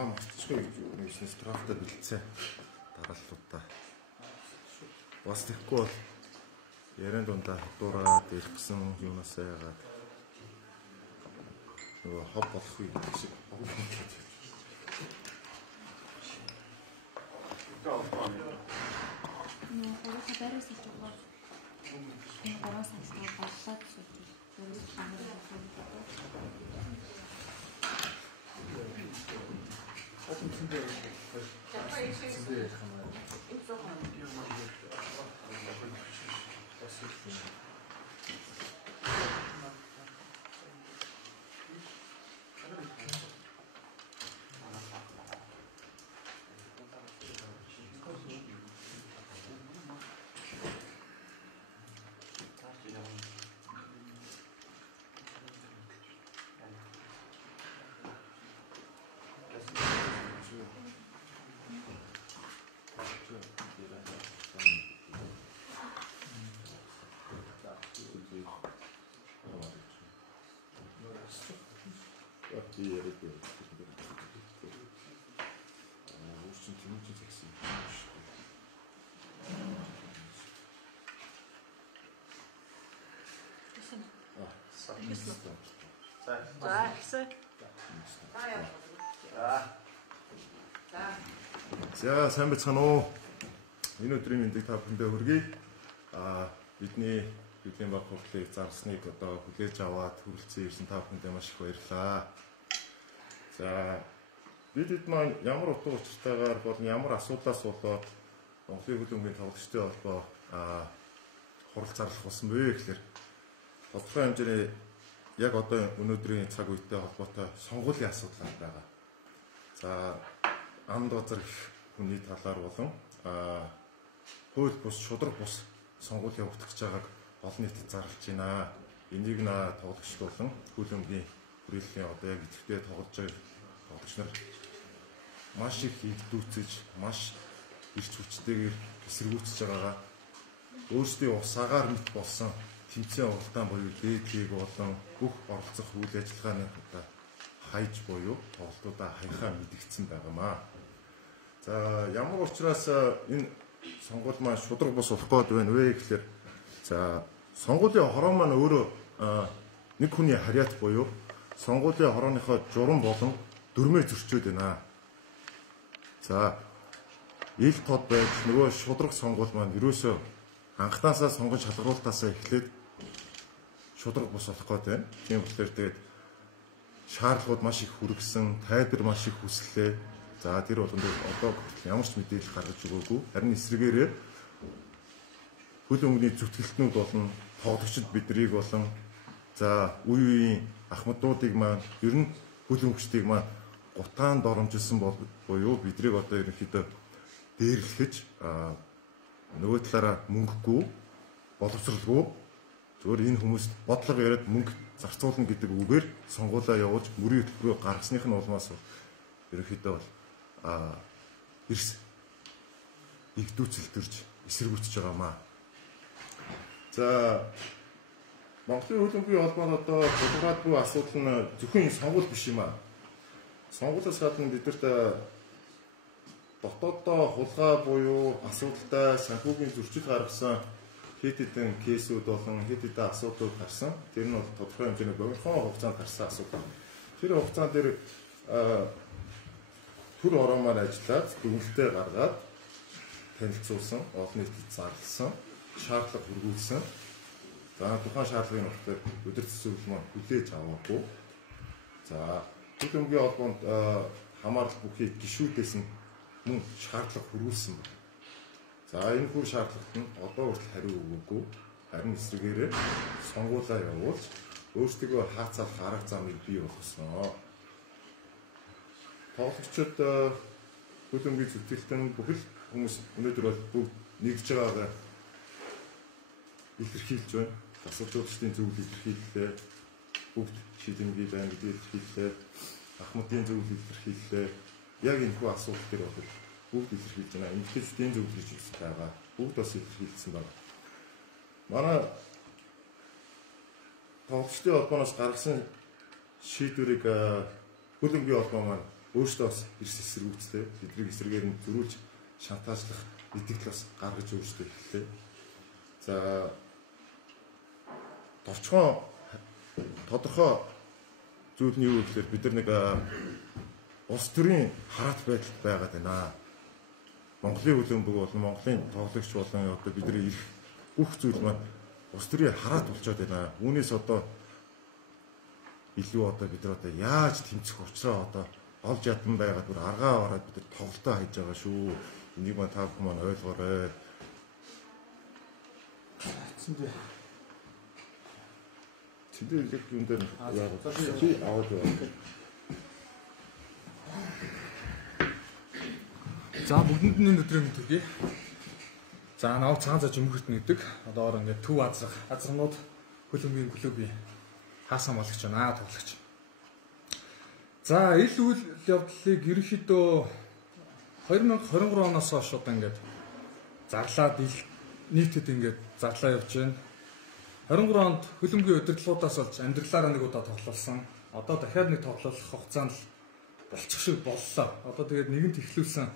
Аваа мартчихгүй гэж бизнес трафта бэлдсэн. Дарааллуудаа. Бас тэгэхгүй бол яран дундаа хатуураад ирэх гэсэн юунасаа яагаад нөгөө хоб болохгүй гэдэг шиг. За сайн байцгаана уу. Энэ өдрийн мэндийг та бүхэндээ хүргэе. Бидний Библийн баг хурлыг зарсныг одоо хүлээж аваад хүрэлцэн ирсэн та бүхэндээ маш их баярлалаа. За бид маань ямар утга учиртайгаар болон ямар асуудлаас болоод Монголын хөлбөмбөгийн тоглогчтой холбоо хурал зарлах болсон бэ гэхээр тодорхой хэмжээний яг одоо өнөөдрийн цаг үетэй холбоотой сонгуулийн асуудал байгаа. За амд газар хүний талаар болон хууль бус шудраг бус сонгуулийн явагдаж байгааг олон нийтэд зарлж байна. Энийг тоглогч болон хөлбөмбөгийн хүрээллийн одоо яг идэвхтэй тоглож байгаа тоглогч нар маш их игдүүцэж, маш ирч хүчтэйгээр эсэргүүцэж байгаагаа өөрсдийн усаагаар мэт болсон тэмцээн уралдаан буюу дээдлийг болон бүх оролцох үйл ажиллагааны одоо хайж буюу тоглолтуудаа хаяхаа мэдгдсэн байгаамаа. За ямар учраас энэ сонгуул маань шудраг бус болох гээд байна вэ гэхээр за сонгуулийн хороо маань өөрөө нэг хүний харьяат буюу сонгуулийн хорооныхоо журам болон дүрмээр зөрчөөд байна. За ил тод байж нөгөө шудраг сонгуул маань ерөөсөө анхнаасаа сонгож шалгаруултаасаа эхлээд шудраг бус болох гээд байна. Тийм болохоор тэгээд шаардлагууд маш их хүргэсэн, тайлбар маш их хүслээ. За тэр болгонд одоо ямар ч мэдээлэл гаргаж өгөөгүй. Харин эсрэгээрээ хөлбөмбөгийн зүтгэлтнүүд болон тоглогчид биднийг болон за үе үеийн ахмадуудыг маань ер нь хөлбөмбөгчдийг маань гутаанд оромжилсан буюу биднийг одоо ерөнхийдөө дээрлэхэж нөгөө талаараа мөнгөгүй боловсралгүй зөвөр энэ хүмүүст бодлого яриад мөнгө зарцуулна гэдэг үгээр сонгуулаа явуулж мөрийн хөтөлбөрөөр гаргасных нь улмаас ерөнхийдөө бол эрс игдүүцэлтэрж эсэргүүцэж байгаамаа. За Монголын хөлбөмбөгийн холбоонд одоо тодорхойлбгүй асуудал нь зөвхөн сонгуул биш юм аа. Сонгуулиас гадна бидэрт дотооддоо хулгай буюу асуудалтай санхүүгийн зөрчил гаргасан хэд хэдэн кейсүүд болон хэд хэдэн асуудлууд гарсан. Тэр нь бол тодорхой хэмжээний богинохон хугацаанд гарсан асуудал. Тэр хугацаанд дээр төр ороомоор ажиллаад дүгнэлтээ гаргаад танилцуулсан, олон нийтэд зарласан, шаардлага хүргүүлсэн. За тухайн шаардлагын нөхцөл өдөр төсөвл маань хүлээж аваагүй. За хөлбөмбөгийн холбоонд хамаарал бүхий гишүүдээс нь мөн шаардлага хүргүүлсэн байна. За энэ бүр шаардлагат нь одоо хүртэл хариу өгөөгүй. Харин эсрэгээрээ сонгуулаа явуулж өөрсдөө хаацалах арга замыг бий болгосон. Тоглогчид хөлбөмбөгийн зүтгэлтэн бүхэл хүмүүс өнөөдөр бол бүгд нэгж байгаагаа илэрхийлж байна. Асуудлуудын зөвлөл илэрхийллээ. Бүгд шийдэмгий байна гэдгийг илэрхийллээ. Ахмадын зөвлөл илэрхийллээ. Яг энэ хүү асуудал төр бол бүгд илэрхийлж байна. Эмэгтэйчдийн зөвлөл гэж хэлсэн байгаа. Бүгд бас илэрхийлсэн байна. Манай тоглогчдын холбооноос гаргасан шийдвэрийг хөлбөмбөгийн холбоо маань өөрсдөө бас эрс эсэргүүцтэй бидний эсрэгээр нь зөрүүлж шантаажлах итгэл бас гаргаж өөрсдөө эхэллээ. За тодорхой зүйл нь юу гэхээр бид нар нэг улс төрийн хараат байдалд байгаад байна. Монголын хөлбөмбөг болон Монголын тоглогч болон одоо бидний ирэх бүх зүйл маань улс төрийн хараат болчиход байна. Үүнээс одоо илүү одоо бид нар одоо яаж тэмцэх учраа одоо олж ядсан байгаад бүр аргаа ороод бид нар тоглолтоо хайж байгаа шүү. Энийг маань та бүхэн маань ойлгоорой. Тэдний яг юм дээр чи аваад байна. За бүгдэнд нь өдрийн мэнд төргий. За нав цагаан заж өмгөрт нэгдэг. Одоор ингээд төв азарнууд хөлбөмбөгийн клубын хаасан болгож байна тоглогч. За ил үйл явдлыг ерөнхийдөө 2023 оноос хойш одоо ингээд зарлаад нийтэд ингээд зарлаа явж байна. 23 онд хөлбөмбөгийн удирдлагуудаас болж амьдралаараа нэг удаа тоглолсон. Одоо дахиад нэг тоглох хугацаанд болчих шиг боллоо. Одоо тэгээд нэгэнт эхлүүлсэн.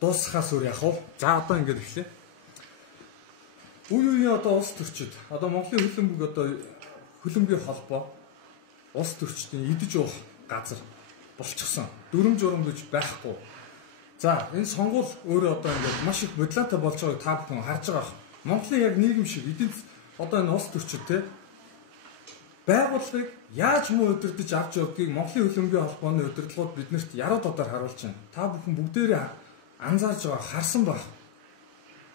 Дуусахаас өөр яах вэ? За одоо ингээд эхлэе. Үе үеийн одоо улс төрчид, одоо Монголын хөлбөмбөг одоо хөлбөмбөгийн холбоо улс төрчдийн идэж уух газар болчихсон. Дүрм журам гэж байхгүй. За энэ сонгуул өөрөө одоо ингээд маш их бодлоотой болж байгааг та бүхэн харж байгаа. Монголын яг нийгэм шиг эдийн одоо энэ улс төрчид те байгууллагыг яаж муу удирдах авч явдгийг Монголын хөлбөмбөгийн холбооны удирдлагууд биднэрт яруу додоор харуулж байна. Та бүхэн бүгдээрээ анзаарж байгаа, харсан байх.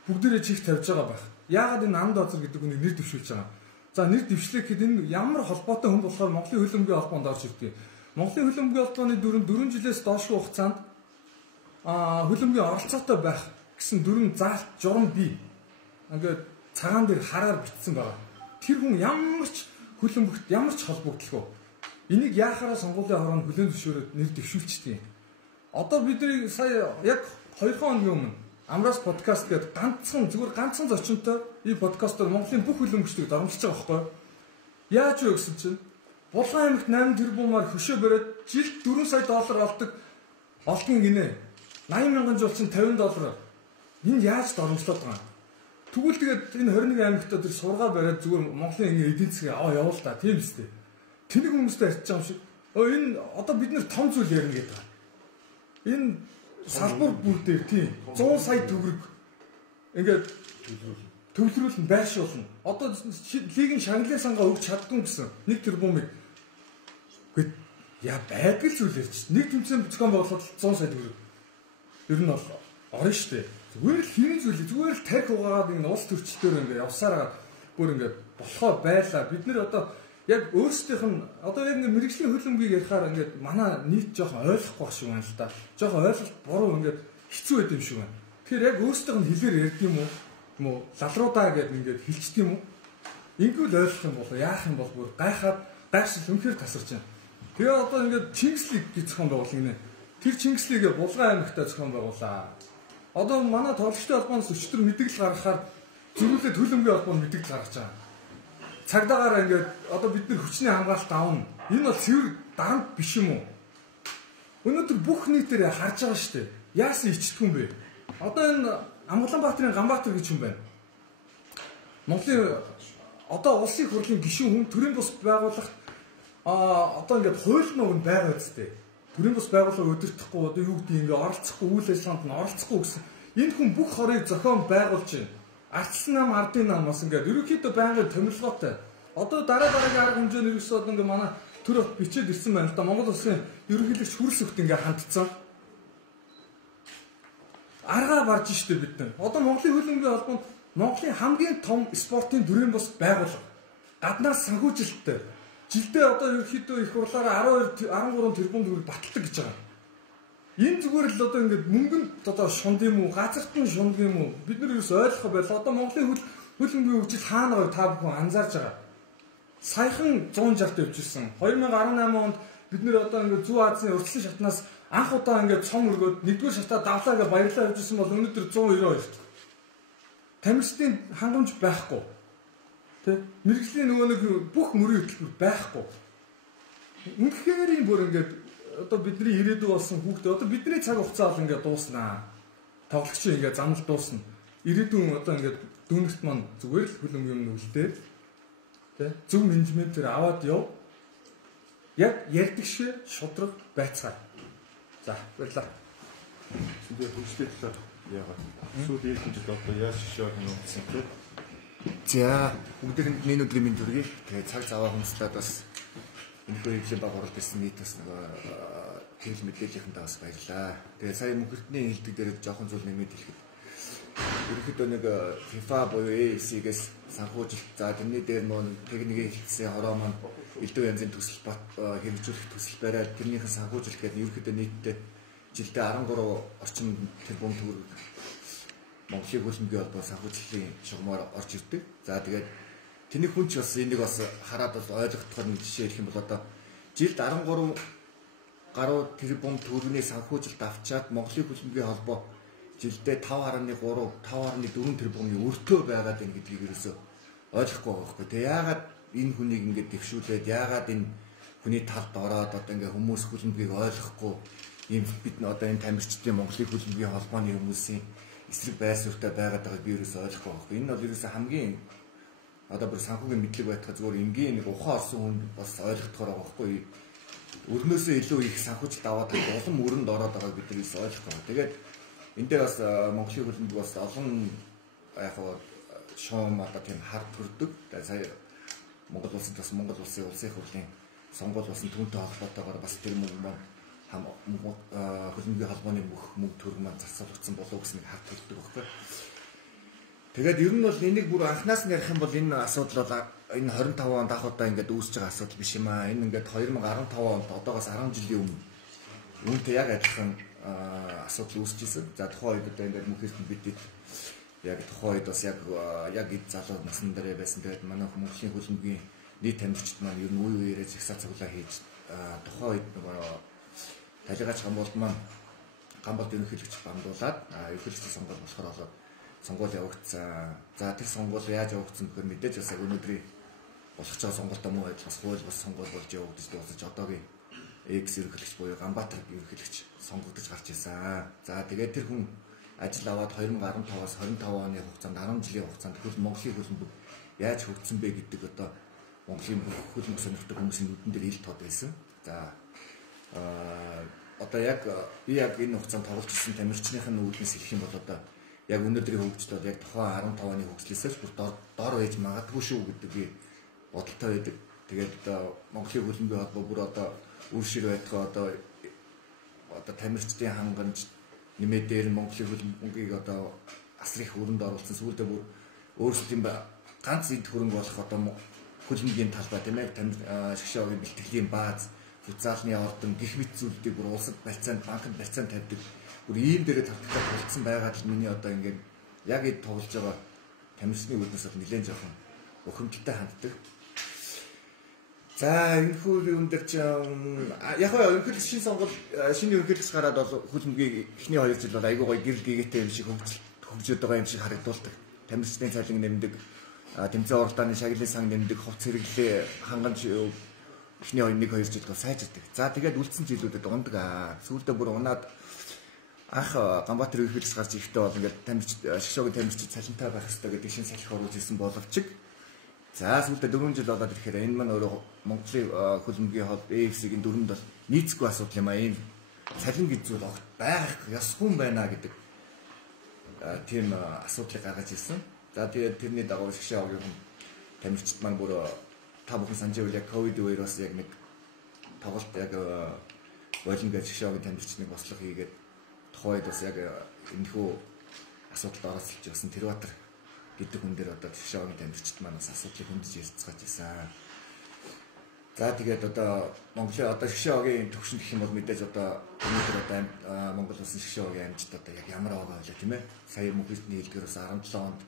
Бүгдээрээ чих тавьж байгаа байх. Яагаад энэ ам дозор гэдэг үнийг нэр дэвшүүлж байгаа. За нэр дэвшлэх гэхэд энэ ямар холбоотой хүн болохоор Монголын хөлбөмбөгийн холбоонд орж ирдэг. Монголын хөлбөмбөгийн холбооны дүрм 4 жилээс доош хугацаанд хөлбөмбөгийн оролцоотой байх гэсэн дүрм заалт журам бий. Ингээд цагаан дээр хараар бичсэн байгаа. Тэр хүн ямар ч хөлбөмбөгт ямар ч холбогдлого. Энийг яахаараа сонгуулийн хороонд хүлээн зөвшөөрөөд нэр дэвшүүлчихдээ. Одоо бидний сая яг 2 хоногийн өмнө Амраас подкаст гэдэг ганцхан зочинтой ಈ подкастаар Монголын бүх хөлбөмбөгчдийг дарамжилж байгаа байхгүй юу? Яаж вэ гэсэн чинь Булган аймагт 8 тэрбумаар хөшөө бариад жилд $4 сая олдог олдгийн гинэ. 80 мянган жил чинь $50. Энэ яаж дарамжлаад байгаа юм? Тэгвэл тэгээд энэ 21 аймагт тэр сургаа бариад зүгээр Монголын ингэ эдийн засгийг явуул та тийм үстэй. Тэнийг хүмүүстэй арчиж байгаа юм шиг. Энэ одоо бид нэр том зүйл ярина гэдэг байна. Энэ салбар бүр дээр тийм 100 сая төгрөг ингээд төвлөрүүлэн байршуулна. Одоо лигийн шагналын сангаа өгч чаддгүй гэсэн нэг тэрбумыг гээд яа байдаг л зүйл ярьж. Нэг тэмцээн зохион байгуулахад 100 сая төгрөг. Ер нь бол орно шүү дээ. Зүгээр л хин зүйл зүгээр л тарих угаагаад энэ улс төрчлөөр ингээд явсараад бүр ингээд болохоо байлаа. Бид нэр одоо яг өөрсдийнх нь одоо яг ингээд мэрэгжлийн хөлбөмбөгийг ярихаар ингээд манай нийт жоохон ойлгохгүй шиг байна л да. Жоохон ойлголт буруу ингээд хэцүү байд юм шиг байна. Тэгэхээр яг өөрсдийнх нь хэлээр ярьд юм уу лалруудаа гэдэг ингээд хэлчихдээ юм уу? Ингүүл ойлгох юм бол яах юм бол бүр гайхшил үнэхээр тасарч байна. Тэгээ одоо ингээд Чингислиг гэж зохион байгуулна гинэ. Тэр Чингислигээ Булган аймагтаа зохион байгуулаа. Одоо манай тоглогчтой холбооноос өчтөр мэдээлэл гаргахаар зөвлөлөө хөлбөмбөгийн холбоонд мэдээлэл гаргаж байгаа. Цагдаагаараа ингээд одоо бид нар хүчний хамгаалалт аавна. Энэ бол цэвэр дарамт биш юм уу? Өнөөдөр бүх нийтээр харж байгаа шүү дээ. Яасан ичдэггүй юм бэ? Одоо энэ Амгаланбаатарын Ганбаатар гэж хүн байна. Монголын одоо улсын хурлын гишүүн хүн төрийн бус байгуулах одоо ингээд хууль нууг нь байгаа үстэй. Төрийн бус байгууллага удирдахгүй одоо юу гэдэг ингээд оролцохгүй үйл ажиллагаанд нь оролцохгүй гэсэн. Энэ хүн бүх хорыг зохион байгуулж байна. Ардсан нам ардын намаас ингээд ерөнхийдөө байнгын томилгоотой. Одоо дараагийн арга хэмжээний ерөөсөө ингээд манай төр бот бичээд ирсэн байна л да. Монгол улсын ерөнхийлөгч хүрс өгт ингээд хандцсан. Аргаа барж штэ бид нар. Одоо Монголын хөлбөмбөгийн холбоонд Монголын хамгийн том спортын төрийн бус байгууллага. Гаднаас санхүүжилттэй. Жилдээ одоо ерөнхийдөө их хурлаараа 13 тэрбум төгрөг баталдаг гэж байгаа. Энэ зүгээр л одоо ингээд мөнгөнд одоо шунд юм уу, газарт нь шунд юм уу? Бид нар юус ойлгох байл. Одоо Монголын хөлбөмбөгийн хөгжил хаана байгааг та бүхэн анзаарж байгаа. Саяхан 160-т явжсэн. 2018 онд бид нэр одоо ингээд Зүүн Азийн урьдчилан шатнаас анх удаа ингээд цом өргөөд нэгдүгээр шатаа давлаа гэж баярлаа явжсэн бол өнөөдөр 192-т. Тамирчдын хангамж байхгүй. Тэ? Мэргэжлийн нөгөө нэг бүх мөрийн хөтөлбөр байхгүй. үнэхээр юм бүр ингээд одоо бидний ирээдүй болсон хүүхдээ одоо бидний цаг хугацаа бол ингээд дууснаа. Тоглогч ингээд замл дуусна. Ирээдүйн одоо ингээд дүүнэрт маань зүгээр л хүлэм юм үлдээ. Тэ? Зөв менежментээр аваад яв. Яг ярьдаг шиг шудраг байцгаа. За, баярлалаа. Тэгээд хөгжлөө талаар яагаад сүүлийн жилд одоо яаж шишээ хийсэн бэ? За, бүгдээрэнд энэ өдрийн мэнд хүргэе. Тэгээд цаг заваа хүнслээд бас энэ хөвлийн баг оролт ирсэн нийтээс нэг тэгэл мэдээллийнхэн бас баярлаа. Тэгээд сая мөнхөртний хэлдэг дээр жоохон зүйл нэмээд хэлэхэд ерөнхийдөө нэг FIFA буюу AFC-гээс санхүүжилт за тэрний дээр нөө техникийн хэлтсийн хороо маань элдв янзын төсөл бат хэрэгжүүлэх төсөл бариад тэрнийхэн санхүүжилт гэдэг ерөнхийдөө нийтдээ жилдээ 13 орчим тэрбум төгрөг Монголын хөлбөмбөгийн холбоо санхүүжилтийн шугамаар орж ирдэг. За тэгээд тэний хүн ч бас энийг бас хараад бас ойлгохдохоор нэг жишээ хэлэх юм бол одоо жилд 13 гаруй тэрбум төгрөгийн санхүүжилт авчаад Монголын хөлбөмбөгийн холбоо жилдээ 5.3 5.4 тэрбумын өртөө байгаад байна гэдгийг ерөөсөө ойлгохгүй байгаа байхгүй. Тэгээ яагаад энэ хүнийг ингэж дэвшүүлээд яагаад энэ хүний талд ороод одоо ингээ хүмүүс хөлбөмбөгийг ойлгохгүй ийм бид н одоо энэ тамирчдын Монголын хөлбөмбөгийн холбооны хүмүүсийн эсрэг байр суурьтай байгаад байгааг би ерөөсөө ойлгохгүй байхгүй. Энэ бол ерөөсөө хамгийн одоо бүр санхүүгийн мэдлэг байтгаа зүгээр энгийн нэг ухаан орсон хүн бас ойлгохдохоор байгаа байхгүй. Өрнөөсөө илүү их санхүүжилт аваад улам өрөнд ороод байгааг бид ерөөсөө ойлгохгүй. Тэгээд энэ дээр бас Монголын хөлбөмбөг бас олон яг шуум одоо тийм хард төрдөг. Тэгээд сая Монгол улсад бас Монгол улсын улсын их хурлын сонгуул болсон түүнтэй холбоотойгоор бас тэр мөнгө хөлбөмбөгийн холбооны мөнгө төгрөг маань зарцуулагдсан болов гэсэн нэг хард төрдөг байхгүй. Тэгээд ер нь бол энийг бүр анхнаас нь ярих юм бол энэ асуудал бол энэ 25 онд анх удаа ингээд үүсэж байгаа асуудал биш юм аа. Энэ ингээд 2015 онд одоогоос 10 жилийн өмнө үүнтэй яг адилхан асуудал үүсэж ирсэн. За тухайн үед одоо ингээд мөнхөрт бидэд яг тухайн үед бас яг залуу насны дээр байсан. Тэгээд манай Монголын хөлбөмбөгийн нийт тамирчид маань ер нь үе үеэрээ зэгсаа цуглаа хийж тухайн үед нөгөө талигаач гамболд маань гамболд ерөнхийлөгч бандуулаад ерөнхийлөгчийн сонгуул болохоор болоод сонгуул явагдсан. За тэр сонгуул яаж явагдсан гэхээр мэдээж бас яг өнөөдрийн болох ч байгаа сонгуультай муу адилхан хууль бас сонгуул болж явагдаж дуусаж одоогийн X ерөнхийлөгч буюу Ганбаатар ерөнхийлөгч сонгогдож гарч ирсэн. За тэгээд тэр хүн ажил аваад 2015-аас 25 оны хугацаанд 10 жилийн хугацаанд Монголын хөлбөмбөг яаж хөгжсөн бэ гэдэг одоо Монголын хөлбөмбөг сонирхдаг хүмүүсийн нүдэн дээр ил тод байсан. За одоо яг би яг энэ хугацаанд тоглож ирсэн тамирчныхын үүднээс хэлэх юм бол одоо яг өнөөдрийн хөгжил бол яг тухайн 15 оны хөгжлөөс бүр дор байж магадгүй шүү гэдэг би бодолтой байдаг. Тэгээд Монголын хөлбөмбөгийн холбоо бүр одоо үр шир байтгаа одоо тамирчдын хангамж нэмээд дээр Монголын хөлбөмбөгийг одоо асар их өрөнд оруулсан. Сүүлдээ бүр өөрсдийн ганц эд хөрөнгө болох одоо хөлбөмбөгийн талбай тийм ээ шгшөөгийн бэлтгэлийн бааз футзалны ордон гих мэт зүйлүүдийг бүр улсад барьцаанд банкнд барьцаанд тавьдаг. Бүр ийм дээрээ тавталтай болцсон байгаад л миний одоо ингээд яг эд тоглож байгаа тамирчны үүднээс бол нэлээд жоохон ухамдтай ханддаг. За энэ хүн дээр ч яг ерөнхийдөө шинэ ерөнхийлөгч гараад бол хөлбөмбөгийн эхний 2 жил бол айгүй гоё гэрэл гээтэй юм шиг хөгжөөд байгаа юм шиг харагдуулдаг. Тамирчдын цалин нэмдэг, тэмцээн уралдааны шагналын сан нэмдэг, хувц хэрэглээ хангамж эхний 1-2 жил бол сайжирдаг. За тэгээд үлдсэн жилүүдэд ундаг. Сүүлдээ бүр унаад анх Ганбаатар ерөнхийлөгч гарч ирэхдээ бол ингээд шгшөөгийн тамирчид цалинтай байх хэрэгтэй гэдэг шин салхи оруулж ирсэн боловч за сүүлдээ 4 жил болоод ирэхээр энэ маань өөрөө Монголын хөлбөмбөгийн холбоо AFC-ийн дүрмэнд бол нийцгүй асуудал юм аа. Ийм цалин гэж зүйл огт байх ёсгүй юм байна гэдэг тийм асуудлыг гаргаж ирсэн. За тэгээд тэрний дагуу шгшөөгийн тамирчид маань бүр та бүхэн санаж байвал яг ковид үеэс яг нэг тоглолт яг болон гэж шгшөөгийн тамирчдыг бослого хийгээд тухайд бас яг энэхүү асуудалд оролцож байсан Тэрбатар гэдэг хүн дээр одоо шгшөөгийн тамирчид маань бас асуудлыг хөндөж ярьцгааж ирсэн. За тэгээд одоо Монголын одоо шгшөөгийн төвшин гэх юм бол мэдээж одоо өнөөдөр одоо Монгол улсын шгшөөгийн амжилт одоо яг ямар байгаа вэ тийм ээ. Сая мөнхөртний хэлдгээр бас 17 онд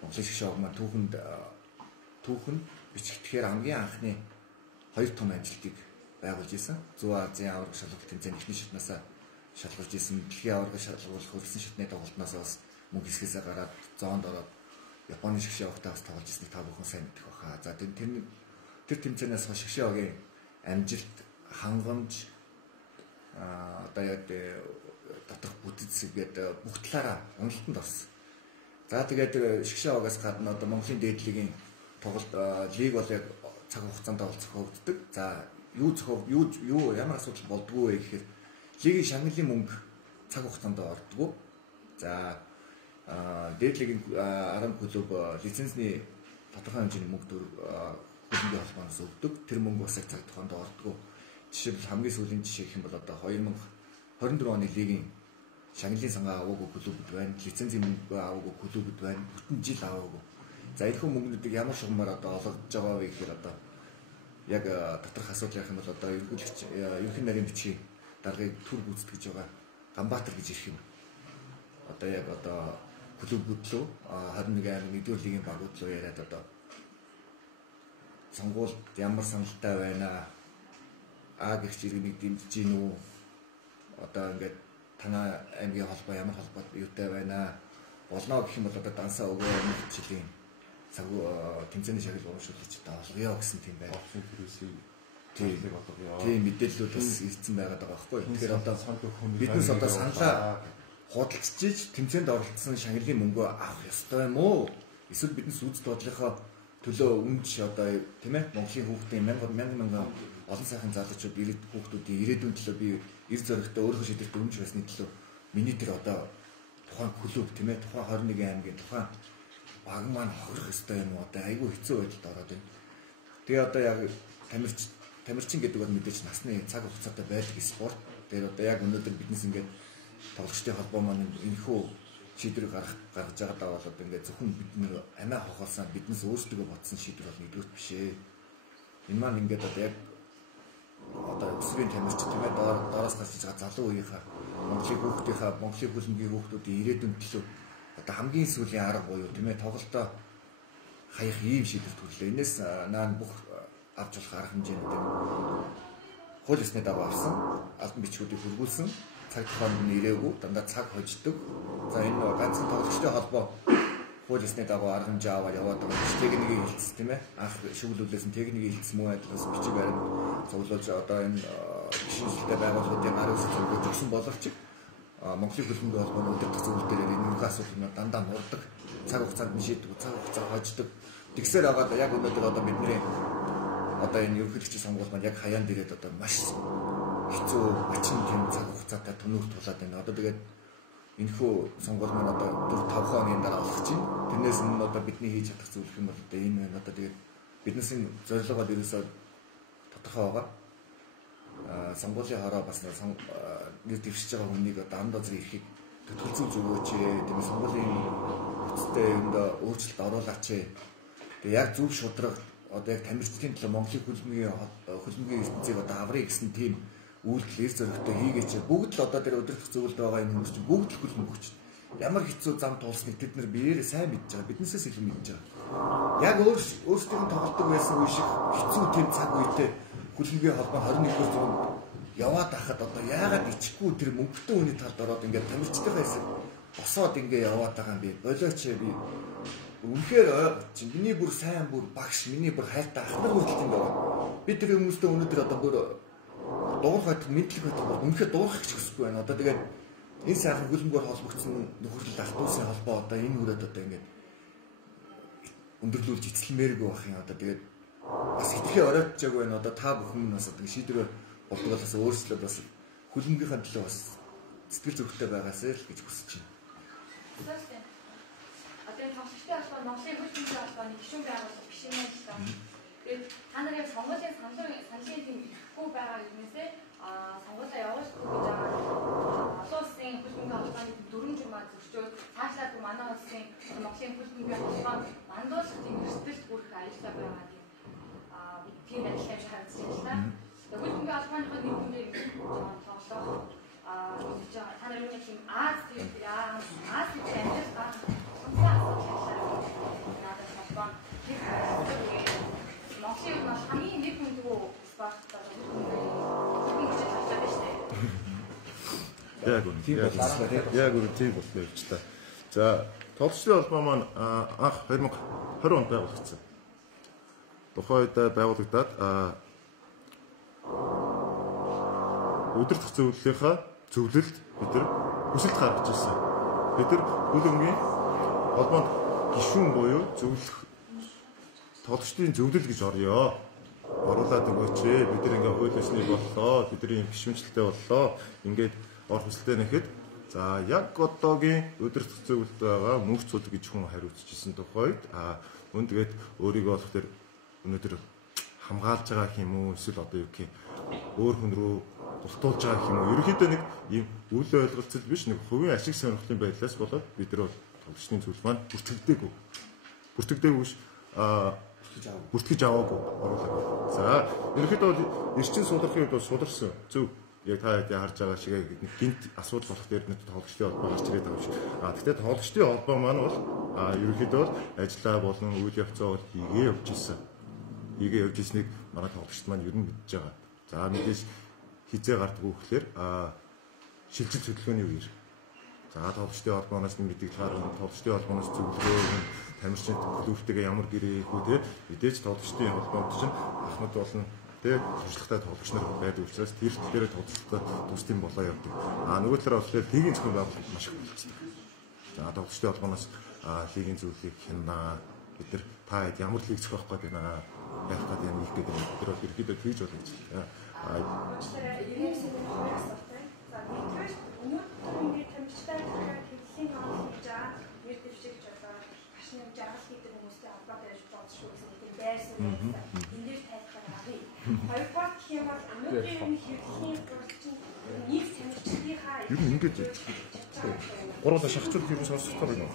Монголын шгшөөг маань түүхэнд бичигдэхээр хамгийн анхны 2 том амжилтыг байгуулж ирсэн. Зүүн Азийн аварга шалгалт тэмцээний эхний шатнаас шалгалж ирсэн. Дэлхийн аварга шалгуулах хөрсөн шатны тоглолтноос бас мөнгө хэсгээсээ гараад зоонд ороод Японы шгшөөгтэй бас тоглож ирснийг та бүхэн сайн мэдэх баха. За тэр тэмцээнээс хойш шгшөөгийн амжилт хангамж одоо яг доторх бүтэц гэдэг бүх талаараа уналтанд орсон. За тэгээд шгшээ аваагаас гадна одоо Монголын дээдлигийн тоглолт лиг бол яг цаг хугацаанд зохиогддог. За юу ямар асуудал болдгоо вэ гэхээр лигийн шагналын мөнгө цаг хугацаанд ордгоо. За дээдлигийн 10 клуб лицензний тодорхой хэмжээний мөнгө хөлбөмбөгийн холбооноос өгдөг. Тэр мөнгө бас яг цаг хугацаанд ордгоо. Жишээлбэл хамгийн сүүлийн жишээ гэх юм бол одоо 2024 оны лигийн шагналын сангаа аваагүй клубуд байна. Лицензийн мөнгө аваагүй клубуд байна. Бүтэн жил аваагүй. За энэхүү мөнгнүүдийг ямар шугамаар одоо олгож байгаа вэ гэхээр одоо яг доторх асуудал ярих юм бол одоо ерөнхий нарийн бичгийн даргыг төр гүйцэтгэж байгаа Ганбаатар гэж ирэх юм. Одоо яг одоо клубуд лөө 21 аймаг 1-р лигийн багууд лөө яриад одоо сонгуульд ямар саналтай байна аа гэх зэрэг дэмжиж гин үү одоо ингээд танай аймгийн холбоо ямар холбоо юутай байна болно гэх юм бол одоо дансаа өгөө нэг жилийн цаг тэмцээний шагнал урамшуулж та олгоё гэсэн тийм байна. Тийм мэдээллүүд бас ирсэн байгаад байгаа байхгүй. Тэгэхээр одоо биднес одоо саналаа худалдаж тэмцээнд оролцсон шагналын мөнгөө авах ёстой юм уу? Эсвэл биднес үзэл бодлынхоо төлөө үнж одоо тийм ээ Монголын хүүхдийн мянган олон сайхан залуучууд хүүхдүүдийн ирээдүйн төлөө би эр зоригтой өөрийнхөө шийдвэрт өмч байсны төлөө миний тэр одоо тухайн клуб тийм ээ тухайн 21 аймгийн тухайн баг маань хохирох ёстой юм уу? Одоо айгүй хэцүү байдалд ороод байна. Тэгээ одоо яг тамирчин гэдэг бол мэдээж насны цаг хугацаатай байдаг спорт. Тэр одоо яг өнөөдөр биднес ингээд тоглогчдын холбоо маань энэхүү шийдвэр гаргаж байгаадаа бол одоо ингээд зөвхөн бид нэр амиа хохолсон биднес өөрсдөө бодсон шийдвэр бол нэгдүгürt биш ээ. Энэ маань ингээд одоо яг одоо өсвөрийн тамирчин тийм ээ доороос гарч байгаа залуу үеийнхаа Монголын хүүхдийнхаа Монголын хөлбөмбөгийн хүүхдүүдийн ирээдүйн төлөө одоо хамгийн сүүлийн арга буюу тийм ээ тоглолтоо хаях ийм шийдвэр төрлөө. Энэс наан бүх авч болох арга хэмжээнүүд хууль ёсны дагуу авсан албан бичгүүдийг хөргүүлсэн цаг тохиолдолд нь ирээгүй дандаа цаг хождог. За энэ ганцхан тоглогчтой холбоо хууль ёсны дагуу арга хэмжээ аваад яваад байгаа техникийг хэлсэн тийм ээ анх шүглүүлсэн техникийг хэлсэн муу байдлаас бичиг баримт цуглуулж одоо энэ шинжилгээтэй байгууллагуудын гар үсэг зөвлөж өгсөн боловч Монголын хөлбөмбөгийн холбооны удирдах зөвлөл дээр энэ асуудал дандаа нурдаг цаг хугацаанд нь шийддэг цаг хугацаа хождог. Тэгсээр байгаа яг өнөөдөр одоо бидний одоо энэ ерөнхийлөгчийн сонгуул маань яг хаяанд ирээд одоо маш хэцүү ачин тийм цаг хугацаатай түнүүр тулаад байна. Одоо тэгээд энэхүү сонгуул маань одоо 4-5 хоногийн дараа болох чинь тэрнээс нь одоо бидний хийж чадах зүйл юм бол одоо энэ байна. Одоо тэгээд биднээс зорилго бол ерөөсөө тодорхой байгаа. Сонгуулийн хороо бас нэг дэвшиж байгаа хүнийг одоо анд озрын эрхийг төтгөлцөө зөвөөч тийм сонгуулийн үсттэй юмд өөрчлөлт оруулаач. Тэгээ яг зөв шудраг одоо яг тамирчдын төлөө Монголын хөлбөмбөгийн ертөнцийг одоо аврыг гэсэн тийм үйлдэл эр зоригтой хийгээч. Бүгд л одоо тэр удирдах зөвлөлд байгаа энэ хүмүүс чинь бүгд л хөлбөмбөгч. Ямар хэцүү зам туулсныг тэд нар биеэрээ сайн мэдж байгаа. Биднээсээс илүү мэдж байгаа. Яг өөрсдөө тоглодог байсан үе шиг хэцүү тийм цаг үедээ хөлбөмбөгийн холбоо 21-р зуунд яваад байхад одоо яагаад ичхгүй тэр мөнгөтэй хүний талд ороод ингээд тамирчдын хэсэг босоод ингээд яваад байгаа юм бэ? Болооч би үнэхээр чинь миний бүр сайн бүр багш миний бүр хайртай ах нар хүртэл юм байна. Би тэр хүмүүстэй өнөөдөр одоо бүр дуурах мэдлэг байдаг үнэхээр дуурах гэж хүсэхгүй байна. Одоо тэгээд энэ сайхан хөлбөмбөгээр холбогдсон нөхөрлөлт ах トゥ усын холбоо одоо энэ хүрээд одоо ингээд өндөрлүүлж эцэлмээргүй байх юм. Одоо тэгээд бас итгэхээ оройтчааг байна. Одоо та бүхэн бас одоо шийдвэр болдог бас өөрчлөлт бас хөлбөмбөгийнхаа төлөө бас сэтгэл зүрэхтэй байгаасай л гэж хүсэж байна. Одоо тоглогчтой холбоо Монголын хөлбөмбөгийн холбооны гишүүн байгууллага биш юм л та. Тэгээд та нарын сонгуулийн саналын тийм ихгүй байгаа юмнээсээ сонгуулаа явуулахгүй гэж байгаа олон улсын хөлбөмбөгийн холбооны дүрм журмаа зөрчөөд цаашлаад манай улсын Монголын хөлбөмбөгийн холбоо мандуулах тийм эрсдэлд хүрэх аюултай байгаа тийм байдлаар харагдаж байна. Хөлбөмбөгийн холбооныхоо нийгмийн тоглох та нарын тийм Аз тийм Аз гэж амьдсан Монголын хамгийн нэг хүндгүү спорт яг үгүй тийм боллоо явж та. За тоглолтын холбоо маань анх 2020 онд байгуулагдсан. Тухайн үед байгуулагдаад удирдах зөвлөлийнхаа зөвлөлд бид нар хүсэлт гаргаж ирсэн. Бид нар хөлбөмбөгийн холбоонд гишүүн буюу зөвлөх тоглогчдын зөвлөл гэж орё. Оруулаад өгөөч. Бид нар ингээ хууль ёсны боллоо. Бидний гишүүнчлэлтэй боллоо. Ингээд ор хүсэлтэй нэхэд за яг одоогийн удирдах зөвлөлд байгаа мөнх цул гэж хүн хариуцчихсэн тухайд мөн тэгээд өөрийгөө болох тэр өнөөдөр хамгаалж байгаа юм уу эсвэл одоо юу гэх юм өөр хүн рүү дуртуулж байгаа юм уу ерөнхийдөө нэг ийм үйл ойлголцол биш нэг хувийн ашиг сонирхлын байдлаас болоод бид нар тоглогчдын зүйл маань бүртгэдэггүй биш бүртгэж аваагүй оруулаа. За ерөнхийдөө эрчин судлахын хувьд сударсан зөв яг та хэд харж байгаа шиг нэг гинт асуудал болох дээр нэг тоглогчдын холбоо гарч ирээд байгаа юм шиг. Гэхдээ тоглогчдын холбоо маань бол ерөнхийдөө ажиллаа болон үйл явцаа бол хийгээ явж ирсэн. Хийгээ явж ирснийг манай тоглогчд маань ер нь мэдж байгаа. За мэдээж хизээ гардггүй гэхээр шилжил хөдөлгөөний үеэр. За тоглогчдын холбооноос нэг мэдээлэл гаргана, тоглогчдын холбооноос зөвлөгөө тамирчин клубтэйгээ ямар гэрээ хийх үү те мэдээж тоглогчдын холбоонд чинь ахмад болон те туршлагатай тоглогч нар байдаг учраас тэр дээр тоглолттой тусдын болоо явдаг. Нөгөө талаараа болохоор лигийн зөвхөн байгуулалт маш их болчихсон. За тоглогчдын холбооноос лигийн зөвлөлийг хянаа бид нар та хэд ямар лиг зохиох гээд байна яах гээд юм их гэдэг бид нар ерөөдөө тэгж болно гэж. Ингээд тамирчтай хэллийн тоон хийж байгаа нэр дэвшигч болоо ашны жаргал хийдэг хүмүүстэй холбоотой байж болчихсон гэдэг байрсан байна. Эндээс тайлбар авъя. Хоёрдугаар гэх юм бол өнөөдрийн хэллийн процессын нэг тамирчдынхаа ер нь ингэж гуруула шахацуулах юм сонсохоор байна.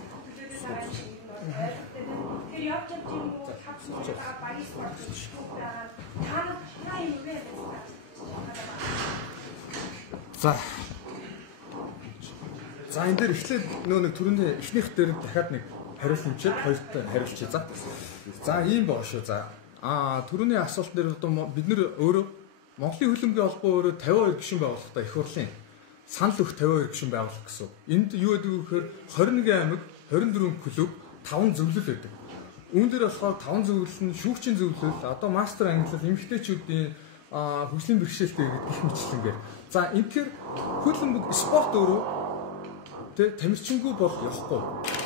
Тэр явж байгаа юм уу хавцуулж байгаа баяр спортч та юу вэ? За энэ дээр эхлээд нөө нэг түрүүний эхнийх дээр дахиад нэг хариулт нэмчихэд хоёрт хариулчих. За ийм байгаа шүү. За түрүүний асуулт дээр одоо бид нэр өөрөө Монголын хөлбөмбөгийн холбоо өөрөө 52 гишүүн байгууллагатай их хурлын санал өгөх 52 гишүүн байгууллага гэсэн. Энд юу гэдэг вэ гэхээр 21 аймаг, 24 клуб, 5 зөвлөл байдаг. Үүн дээр болохоор 5 зөвлөл нь шүүгчийн зөвлөл, одоо мастер ангилал, эмэгтэйчүүдийн хөгжлийн бэрхшээлтэй гэх мэтлэнгээр. За энэ тэр хөлбөмбөг спорт өөрөө тамирчингүй бол явахгүй.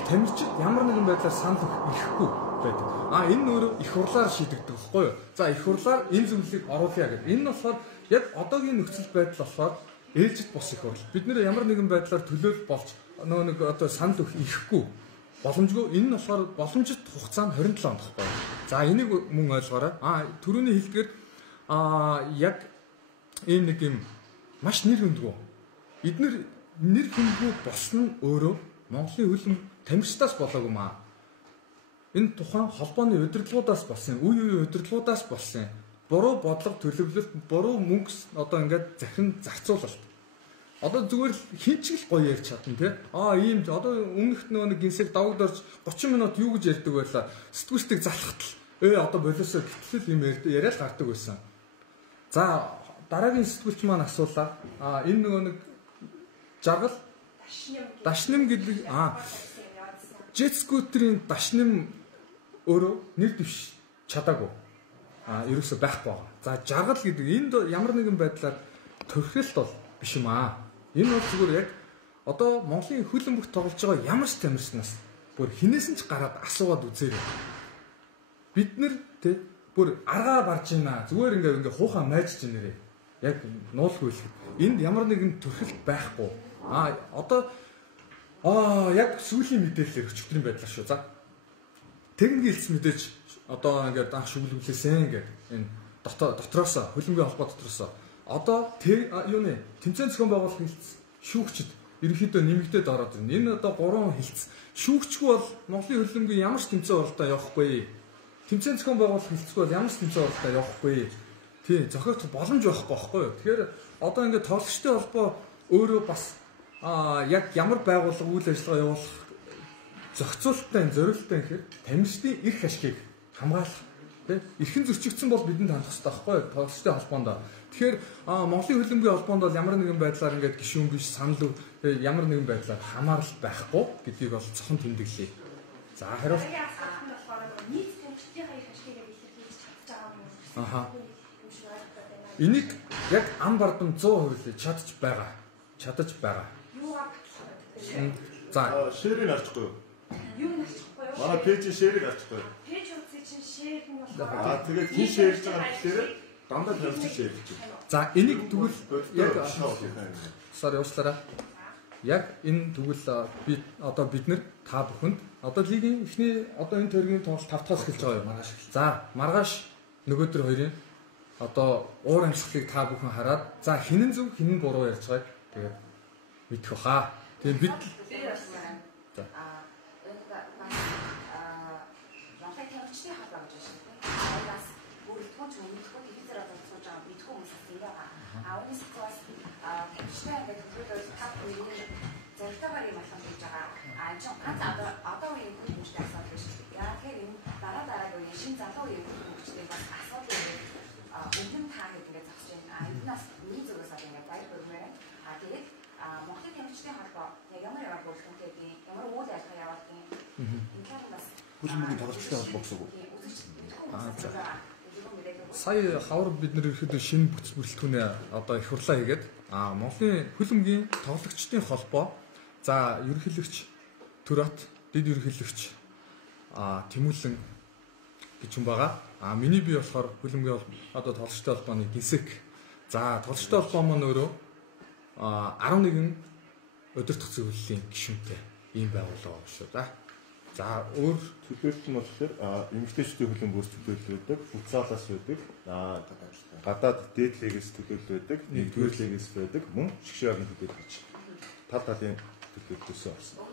Тамирчид ямар нэгэн байдлаар санал өгөхгүй байдаг. Энэ өөрөө их хурлаар шийдэгдэх байхгүй юу? За их хурлаар энэ зөвлөлийг оруулъя гэдэг. Энэ нь болохоор яг одоогийн нөхцөл байдал болохоор ээлжид бос их хурл. Бид нэр ямар нэгэн байдлаар төлөөлөл болж нэг одоо санал өгөхгүй боломжгүй. Энэ нь болохоор боломжит хугацаа нь 27 он байхгүй юу? За энийг мөн ойлгоорой. Түрүүний хэлдгээр яг ийм нэг юм маш нэр хүндгүй. Эдгээр нэр хүндгүй болсон нь өөрөө Монголын хөлбөмбөг тамирчдаас болоогүй маа. Энэ тухайн холбооны удирдлагуудаас болсон, үе удирдлагуудаас болсон буруу бодлого төлөвлөлт, буруу мөнгө одоо ингээд захин зарцуулалт. Одоо зүгээр л хинч л гоё ярьж чадна тий. Ийм одоо өмнөхд нэг гинсэг давагд орж 30 минут юу гэж ярьдаг байлаа. Сэтгүүлчдийг залхахтал одоо болоосоо гэтэл юм яриад гардаг байсан. За дараагийн сэтгүүлч маань асуулаа. Энэ нэг жаргал дашним гэдэг жет скутерийн дашним өөрөө нэр дэвш чадаагүй. Ерөөсөө байхгүй байгаа. За жаргал гэдэг энд ямар нэгэн байдлаар төрхөлт бол биш юм аа. Энэ бол зүгээр яг одоо Монголын хөлбөмбөгт тоглож байгаа ямар ч тамирчнаас бүр хинээсэн ч гараад асуугаад үзээрэй. Бид нэр тэ бүр аргаа барж ийна. Зүгээр ингээ хуухаа майжж ийнэрээ. Яг нуулгүй л. Энд ямар нэгэн төрхөлт байхгүй. Одоо яг сүүлийн мэдээлэл өчигдрийн байдлаар шүү. За. Техникийн хэлц мэдээж одоо ингээд анх шүглүүлээсэн ингээд энэ дотроос хөлбөмбөгийн холбоо дотроос одоо юуны тэмцээн зохион байгуулах хэлц шүүгчд ерөнхийдөө нэмэгдээд ороод ирнэ. Энэ одоо 3 хэлц. Шүүгчгүй бол Монголын хөлбөмбөгийн ямар ч тэмцээн оролдоо явахгүй. Тэмцээн зохион байгуулах хэлцгүй бол ямар ч тэмцээн оролдоо явахгүй. Тий, зохиогдох боломж байхгүй байхгүй юу. Тэгэхээр одоо ингээд тоглогчтой холбоо өөрөө бас яг ямар байгууллага үйл ажиллагаа явуулах зохицуулалттай зорилттой гэхээр тамирчдын эрх ашгийг хамгаалах тийм эрхэн зөрчигдсөн бол бидэнд хандах хэрэгтэй байхгүй юу тоглогчтой холбоонд. Тэгэхээр Монголын хөлбөмбөгийн холбоонд бол ямар нэгэн байдлаар ингээд гишүүн биш санал ямар нэгэн байдлаар хамаарал байхгүй гэдгийг бол цохон тэмдэглэе. За хариулт нийт тамирчдын эрх ашгийг илэрхийлж чадж байгаа юм уу? Энийг яг ам бардам 100% чадаж байгаа. Юугаар батлах вэ? За ширийг арчихгүй юу? Юу нэрчихгүй юу? Манай пэйжийн ширийг арчихгүй юу? Пэйж утсыг чинь шеэр нь болохоор Тэгээд хин ширж байгаа гэхээр дандаа тавьчих ширж байна. за энийг тэгвэл яг Яг уучлаарай. Яг энэ тэгвэл одоо бид нэр та бүхэнд одоо лигийн эхний одоо энэ төргийн тоглолт 5 дахь эхэлж байгаа юм маргааш. За маргааш нөгөөдөр хоёрын одоо уур амьсгалыг та бүхэн хараад за хинэн зөв хинэн буруу ярьж байгааг тэгээд мэдэх баха. Тэгээд бид Хүлэмжийн тоглолттой холбоо гэсэн үг. сая хавар бид нэр ирэхэд шинэ бүрэлдэхүүнээ одоо их хурлаа хийгээд Монголын хөлбөмбөгийн тоглогчдын холбоо за ерөнхийлөгч Төрөт дэд ерөнхийлөгч Тэмүүлэн гэж юм байгаа. Миний бие болохоор хөлбөмбөгийн одоо тоглогчтой холбооны гисэг. За тоглогчтой холбоо маань өөрөө 11 удирдах зөвлөлийн гишүүнтэй ийм байгууллага байна шүү да. За өөр төлөөлөлт нь болохоор эмэгтэйчдийн хөлбөмбөс төлөөлөл байдаг, футзалаас байдаг, гадаад дээд лигээс төлөөлөл байдаг, нэгдүгээр лигээс байдаг, мөн шгшээгийн төлөөлөл гэж тал талын төлөөлөлөөс орсон.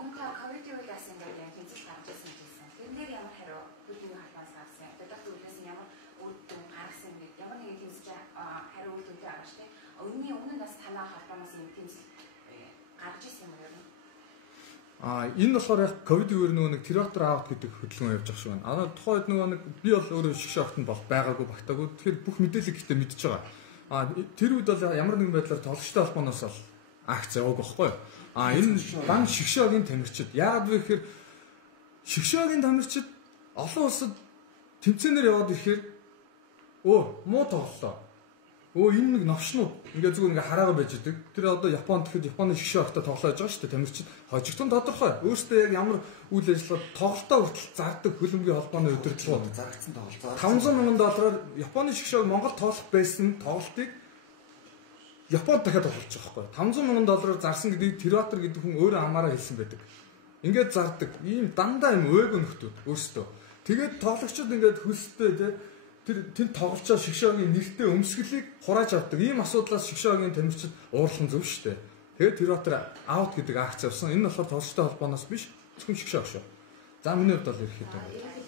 Энэ болохоор яг ковидын үеэр нэг театр аут гэдэг хөдөлгөөн явж байгаа шүү байна. Тухайд нэг би бол өөрөө шгшээ огтнд бол байгаагүй багтаагүй. Тэгэхээр бүх мэдээлэл ихтэй мэдж байгаа. Тэр үед бол ямар нэгэн байдлаар тоглогчтой холбооноос бол акц яваагүй байхгүй юу? Энэ дан шгшээгийн тамирчид яагаад вэ гэхээр шгшээгийн тамирчид олон улсад тэмцээнээр яваад ирэхээр муу тоглолоо. Энэ нэг новшнууд ингээ зүгээр ингээ хараагаа байж идэг. Тэр одоо Японд гэхэд Японы шгшээ огтой тоглож байгаа шүү дээ. Тамирчид хожигтон тодорхой. Өөрөөсөө яг ямар үйл ажиллагаа тоглолтоо хүртэл зардаг хөлбөмбөгийн холбооны удирдлагууд Зарагдсан тоглолт. $500,000 Японы шгшээ Монгол тоглох байсан тоглолтыг Японд дахиад тоглож байгаа байхгүй. $500,000 зарсан гэдгийг театр гэдэг хүн өөрөө амаараа хэлсэн байдаг. Ингээд зардаг. Ийм дандаа юм өөг нөхдүүд өөрөөсөө. Тэгээд тоглогчид ингээд хөлстэй тэр тоглож байгаа шгшээгийн нэртэй өмсгөлийг хурааж авдаг. Ийм асуудлаас шгшээгийн тамирчид уурлах зөв шүү дээ. Тэгээд театр аут гэдэг акц явсан. Энэ болохоор тоглолттой холбооноос биш зөвхөн шгшээ шүү. За миний хувьд бол ерөөхдөө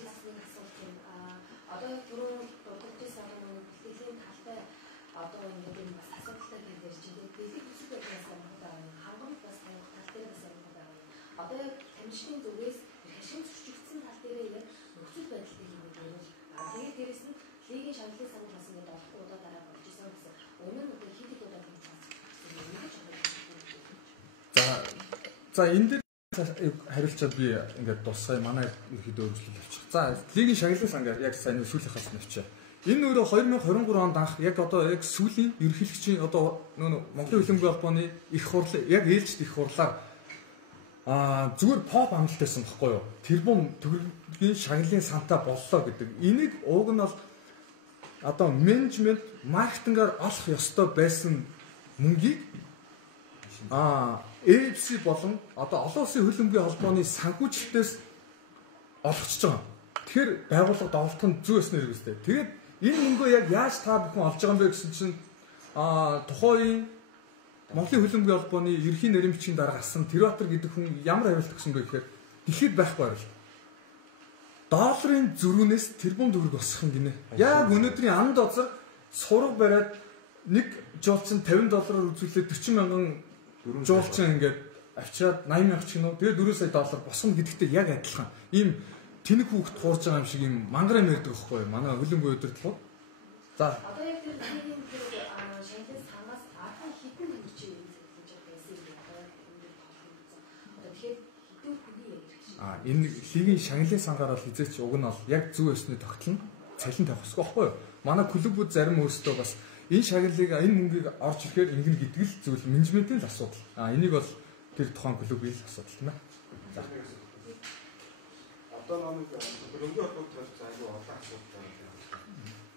за энэ дээр хариулчаад би ингээд дуусгая. Манай ерөөхдөө өөрчлөлт авчих. За лигийн шагналын сангаар яг сайн сүүлийнхээс нэвчээ. Энэ өөрөө 2023 онд анх яг одоо яг сүүлийн ерөнхийлөгчийн одоо Монголын хөлбөмбөгийн холбооны их хурлын яг ээлжид их хурлаар зүгээр поп амлалтайсан баггүй юу? Тэрбум төгрөгийн шагналын сантаа боллоо гэдэг. Энийг уг нь бол одоо менежмент маркетингаар олох ёстой байсан мөнгийг AFC болон одоо олон улсын хөлбөмбөгийн холбооны санхүүжилтээс олгочихж байгаа. Тэгэхээр байгууллага доолдох нь зүй өснө хэрэгстэй. Тэгээд энэ мөнгөө яг яаж та бүхэн олж байгаа юм бэ гэсэн чинь тухайн Монголын хөлбөмбөгийн холбооны ерхий нарийн бичгийн дарга асан театр гэдэг хүн ямар хариулт өгсөн бэ гэхээр дэлхийд байхгүй байл. Долларын зөрүүнээс тэрбум төгрөг босгох юм гинэ. Яг өнөөдрийн анд дозор сураг бариад нэг жуулчин $50 үзүүлээд 40,000 жуулчин ингээд авчираад 80,000 ч гинөө. Тэгээд $4 сая босгоно гэдэгтэй яг адилхан. Ийм тэнэг хүүхд хуурж байгаа юм шиг ийм мангар юм ярьдаг байхгүй юу? Манай хөлбөмбөгийн удирдлагууд. За. Одоо яг тэр нэг шанхаас хамаас хитэн хэмжээ хийж байсан юм байна. Тэгэхээр хитэн хүний ярьж. Энэ лигийн шагналын сангаар бол хизээч уг нь бол яг зөв өсний тогтолно цалин тавих хэрэгтэй байхгүй юу? Манай клубүүд зарим өөрсдөө бас энэ шагналыг энэ мөнгийг орж ирэхээр ингэнэ гэдэг л зүйл менежментийн л асуудал. Энийг бол тэр тухайн клубын л асуудал тийм ээ. За. Одоо нэг хөрөнгө оруулалт тавьж аюу олон асуудал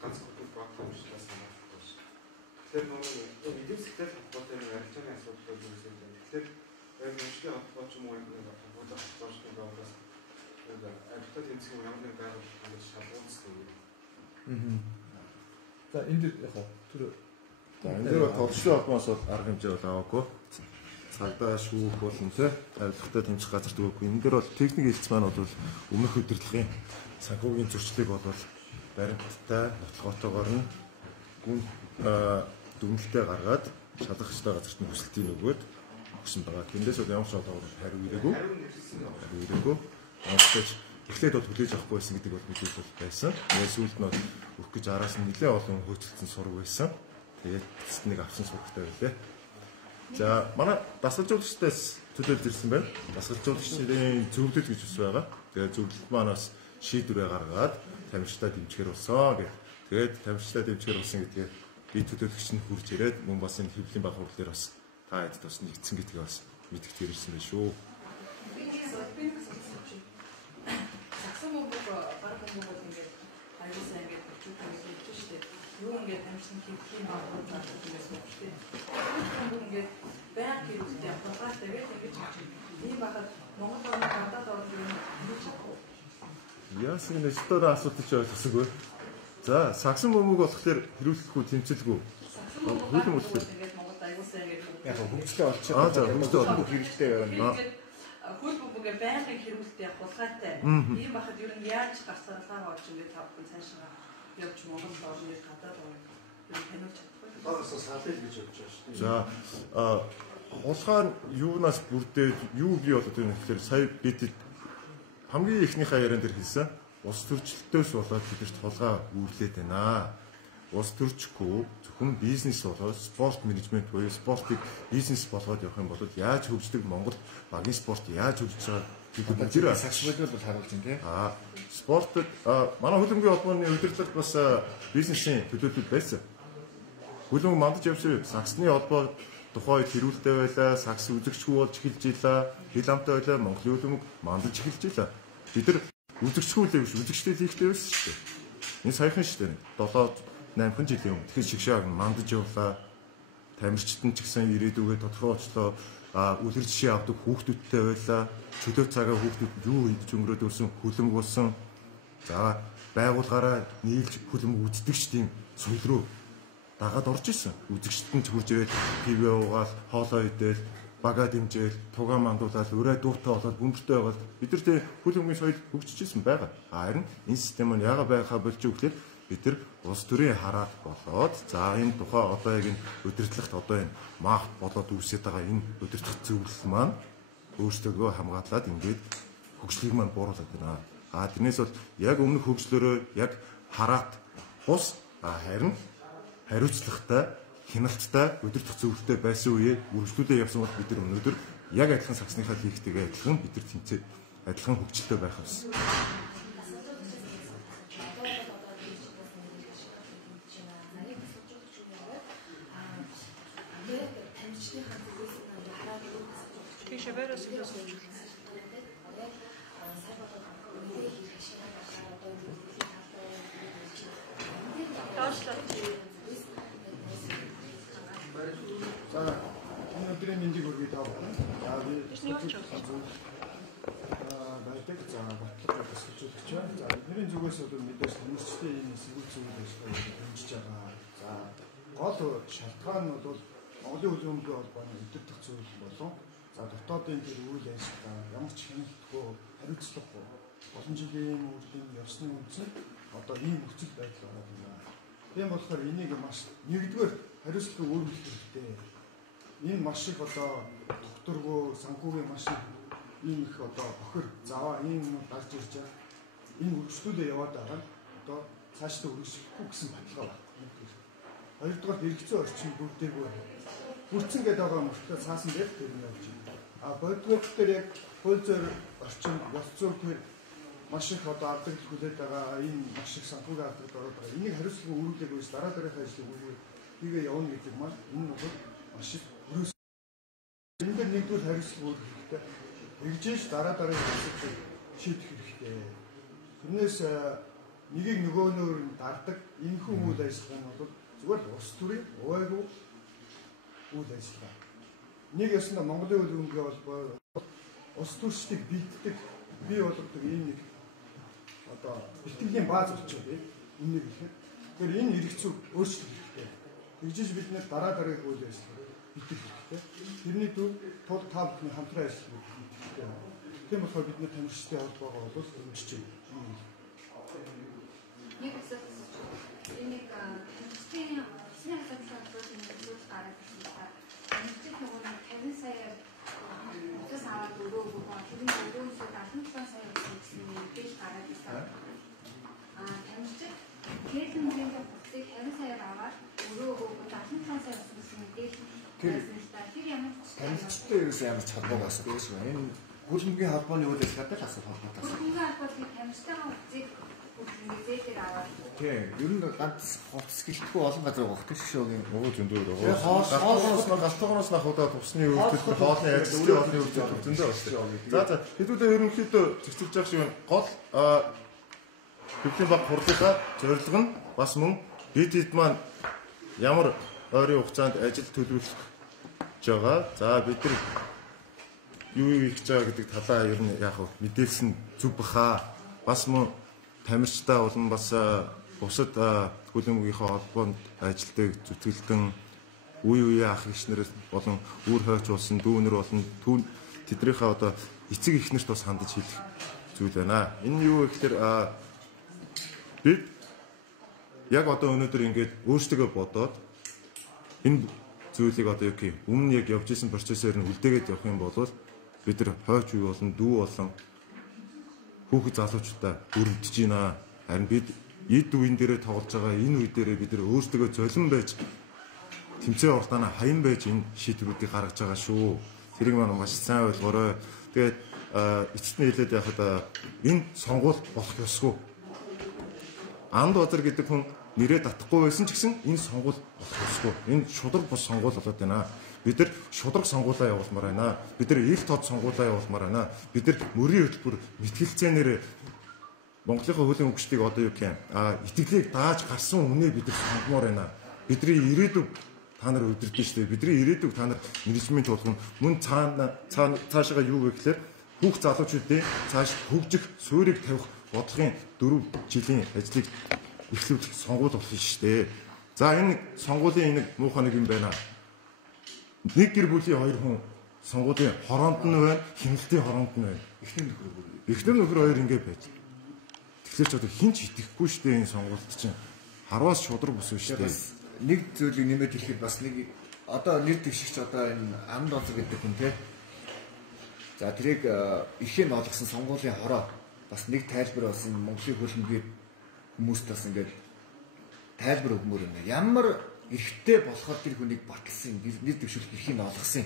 ганц клуб багтаамжлаас хамаарах биш. Тэгэхээр нөгөө эдийн засгийн холбоотой арилжааны асуудал үүсэж байна. Тэгэхээр яг мөчгийн холбоо ч юм уу нэг холбоотой холбоотой байгаас арилжаа тэмцэх ямар нэг байгууллага гэж шалгуулсан юм. За энэ дэр яг тэр энэ дэр тодорхой холбоос бол арга хэмжээ бол аваагүй. Цагдаа шүүх болон тэ авилгатай тэмцэх газар төгөөгүй. Энэ дэр бол техник хэлц маань бол өмнөх удирдлагын санхүүгийн зөрчлийг бол баримттай нотлогоотойгоор нь гүн дүгнэлтээ гаргаад шалгах ёстой газарт нь хүсэлтийг өгөөд өгсөн байгаа. Тэндээс бол ямар ч олгоор хариу ирээгүй. Онцгой эхлээд бол хүлээж авахгүй байсан гэдэг бол мэдээлэл бол байсан. Тэгээд сүүлд нь өгөх гэж араас нь нэлээд олон хөөцөлдсөн сураг байсан. Тэгээд эцэст нэг авсан сурагтай байлээ. За манай дасгалжуулагчдаас төлөөлж ирсэн байна. Дасгалжуулагчдын зөвлөл гэж ус байгаа. Тэгээд зөвлөлт манаас шийдвэрээ гаргаад тамирчдаа дэмжихэр болсон гэх. Тэгээд тамирчдаа дэмжихэр болсон гэдгээр би төлөөлөгч нь хурж ирээд мөн бас энэ хэвлэлийн баг хурал дээр бас та хэд бас нэгдсэн гэдгийг бас мэдгэж ирсэн байх шүү. Саксан мөнгө бараг мөнгө ингээд аюулсаа ингээд болчихсон шүү дээ. Юу ингээд тамирчин хийх юм аа гэдэг юм шүү дээ. Ингээд баяр хэрэгтэй аппарат тэгээд ингэж ийм байхад Монгол орны гадаад орны юу чадахгүй. Яасан нэг өстөрөө асуудал ч ойлгосонгүй. За, саксан бөмбөг болохоор хэрүүлэхгүй тэмцэлгүй. Хөлөн үлдээ. Яг хөгжлөө олчихсан. За, хөгжлөө олох хэрэгтэй байна. Хөл бөмбөг байнгын хэрүүлэлт явах улгайтай. Ийм байхад ер нь яаж гарч сарлаа болж ингээд тавхан цаашаа явж Монгол орны гадаад орны таниулж чадахгүй. Одоосоо салыг гэж бодож байгаа шүү дээ. За, хулгай юунаас бүрдээд юу бий болоод байна гэхээр сая бид хамгийн ихнийхээ яриан дээр хэлсэн. Ус төрчлөлтөөс болоод бидэрт хулгай үүрлээд байна. Ус төрчихгүй зөвхөн бизнес болоод спорт менежмент буюу спортыг бизнес болгоод явах юм бол яаж хөгждөг Монгол багийн спорт яаж хөгжиж байгаа гэдэг нь саксбол бол харуулж байна тий. Спортод манай хөлбөмбөгийн холбооны удирдлага бас бизнесийн төлөөлөл байсан. Хөлбөмбөг мандаж явсан саксны холбоо тухайд хэрүүлтэй байлаа, сакс үзэгчгүй болж эхэлж илаа, хил амтай байлаа, Монголын хөлбөмбөг мандаж эхэлж илаа. Бид нар үзэгчгүүлээ биш, үзэгчтэй хийхтэй байсан шүү дээ. Энэ саяхан шүү дээ. 7-8 жилийн өмнө тэгэхээр шигшааг мандаж явлаа. Тамирчид нь ч гэсэн ирээдүгээ тодорхой очлоо. Үлгэр жишээ авдаг хүүхдүүдтэй байлаа. Чөлөө цагаа хүүхдүүд юу хийж өнгөрөөд өрсөн хөлбөмбөг болсон. За байгуулгаараа нийлж хөлбөмбөг үздэгч тийм сул руу дагаад орж исэн. Үзэгчд нь ч хурж ирээд ТV уугаал, хоолоо идэл, бага дэмжээл, тугаан мандуулаад, өрөө дуутай болоод бөмбөртэй байгаад бид нар тийм хөлбөмбөгийн соёл хөгжиж исэн байгаа. Харин энэ систем нь яага байхаа болж өгөхлөөр бид нар улс төрийн хараат болоод за энэ тухай одоо яг энэ удирдлагт одоо энэ маахт болоод үүсэж байгаа энэ удирдах зөвлөл маань өөрсдөө хамгаалаад ингээд хөгжлийг маань бууруулад байна. Тэрнээс бол яг өмнөх хөгжлөөрөө яг хараат бус харин хариуцлагатай, хяналттай, удирдах зөвлөлтэй байсан үеэ үргэлжлүүлээ явсан бол бид нар өнөөдөр яг адилхан саксныхаа лигтэйгээ адилхан бид нар тэмцээд адилхан хөгжилтэй байх юмсан. Өнөөдрийн мэндийг хүргэе таа. За би байдаг за батлага төсөлжүүлж байна. За бидний зүгээс бол мэдээж тамирчдын энэ эсвэл зүйл ажиллагааг хэмжиж байгаа. За гол шалтгаан нь бол Монголын хөлбөмбөгийн холбооны удирдах зүйл болон за дотоодын тэр үйл ажиллагаа ямар ч хяналтгүй хариуцлагагүй олон жилийн үрлийн явсны үндсэн одоо ийм нөхцөл байдал болоод байна. Тийм болохоор энийг маш нэгдүгээр хариуцлага өөрчлөх хэрэгтэй. Энэ маш их одоо докторгүй санхүүгийн маш ийм их одоо бохир заваа ийм юм гарч ирж байгаа. Энэ үргэлжлүүлээ яваад байгаа нь одоо цаашдаа үргэлжлэхгүй гэсэн баталгаа байна. Хоёрдугаар хэрэгцээ орчин бүрдээгүй. Бүрдсэн гэдэг байгаа мөртөө цаасан дээр тэр нь явж байна. Бодгоор дээр яг хууль зүйн орчин болцоо тэр маш их одоо алдагдал хүлээд байгаа энэ маш их санхүүгийн алдагт ороод байгаа. Энийг хариуцлага өрүүлээгүйс дараа дараагийн ажлыг үргэлж хийгээ явна гэдэг маань энэ бол маш их өрөөс. Энэ дээр нэгдүгээр хариуцлага өгөх хэрэгтэй. Тэгжээж дараа хэсэг шийдэх хэрэгтэй. Тэрнээс нэгийг нөгөөнөөр нь дардаг энэ хүн үйл ажиллагаа нь бол зүгээр л улс төрийн увайгүй үйл ажиллагаа. Нэг ясна Монголын үйл өмгөө холбоо улс төрчдийг бийддэг, бий болгодог ийм нэг одоо бэлтгэлийн бааз болчиход байна. Энэ нэг ихэд. Тэгэхээр энэ хэрэгцээ өөрчлөх хэрэгтэй. Тэгжиж бид нэр дараа үйл ажиллагаа битгэх хэрэгтэй. Тэрний тулд та бүхний хамтран ажиллах хэрэгтэй. Тийм болохоор бид нэр тамирчдын холбоогоо бол хэмжиж байна. Нэг асуулт энийг тамирчдын синх хасагсаад зүйл гараад ирсэн. Тамирчид нөгөө 50 сая өсөс аваад өрөөгөө тэрний өрөөсөө 17 сая гэсэн мэдээж гараад ирсэн. Тамирчид хэлэнгийн бүсийг 50 саяар аваад өрөөгөө 17 сая гэсэн мэдээж тэр ямар тамирчидтай юу ямар ч холбоогоос биш байна. Энэ хөлбөмбөгийн холбооны үйл ажиллагаатай л асуулт холбоотой. Хөлбөмбөгийн холбооны тамирчдын бүсийг тийм, ер нь ганц хувцас гэлтгүй олон газар байгаа хөөх шишөөгийн нөгөө зөндөө байгаа. Галтгооноос нахудаа тусны өвдөлт хоолны ажлын хоолны өвдөлт зөндөө байна. За хэдүүлээ ерөнхийдөө зэгцүүлж байгаа шиг гол Хөвлийн баг хурлаа зорилго нь бас мөн бид маань ямар ойрын хугацаанд ажил төлөвлөх байгаа. За бид нар юу хийж байгаа гэдэг талаа ер нь яг мэдээлсэн зүг баха. Бас мөн тамирчтай болон бас бусад хөлбөмбөгийнхөө холбоонд ажилтдаг зүтгэлтэн үе ах эгчнэр болон үр хойч болсон дүүнэр болон тэднийхээ одоо эцэг эхнэрт бас хандаж хэлэх зүйл байна. Энэ юу гэхээр бид яг одоо өнөөдөр ингээд өөрсдөө бодоод энэ зүйлийг одоо юу гэх юм өмнө яг явж исэн процессор нь үлдээгээд явах юм бол бид нар хойч үе болон дүү болон хүүхэд залуучуудаа өрөвдөж байна. Харин бид эд үеийн дээрээ тоглож байгаа энэ үе дээрээ бид нар өөрсдөө золион байж тэмцээн уртаана хаян байж энэ шийдвэрүүдийг гаргаж байгаа шүү. Тэрийг маань маш сайн ойлгоорой. Тэгээд эцэст нь хэлээд яхад энэ сонгуул болох ёсгүй. Анд базар гэдэг хүн нэрээ татахгүй байсан ч гэсэн энэ сонгуул болох ёсгүй. Энэ шудраг бус сонгуул болоод байна. Бид нар шудраг сонгуулаа явуулмаар байна. Бид нар ил тод сонгуулаа явуулмаар байна. Бид нар мөрийн хөтөлбөр мэтгэлцээнээр Монголынхаа хуулийн өгчдийг одоо юу гэх юм итгэлийг дааж гарсан үнэ бид нар сонгомоор байна. Бидний ирээдүг та нар өдөрдөн шүү дээ. Бидний ирээдүг та нар менежмент болгоно. Мөн цаашаа юу гэхээр хүүхд залуучуудын цааш хөгжих суурийг тавих бодлогын 4 жилийн ажлыг эхлүүлэх сонгуул болох шүү дээ. За энэ сонгуулийн нэг муухай нэг юм байна. Нэг гэр бүлийн 2 хүн сонгуулийн хороонд нь байна, хяналтын хороонд нь байна. Эхнэр нөхөр хоёр ингэ байж. Тэгэхээр ч одоо хин ч итгэхгүй шүү дээ энэ сонгуульд чинь. Харваас шудраг бус шүү дээ. Нэг зүйлийг нэмээд хэлэхэд бас нэг одоо нэр дэвшигч одоо энэ анд онцор гэдэг хүн те. За тэрийг ихэн олгосон сонгуулийн хороо бас нэг тайлбар болсон Монголын хөлбөмбөгийн хүмүүст бас ингээд тайлбар өгмөр юм. Ямар эрхтэй болохоор тэр хүнийг баталсан нэр дэвшүүлэх эрхийг олгосон.